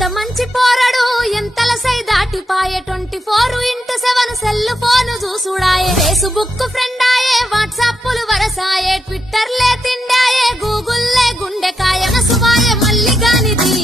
ఎంత మంచి పోరడు ఎంతల సై దాటిపాయే 24x7 cell phone చూసుడాయే Facebook friend ఆయే వాట్సాప్లు వరసాయే Twitter లే తిండాయే గూగుల్ లే గుండెకాయ నసువాయే మల్లిగానిది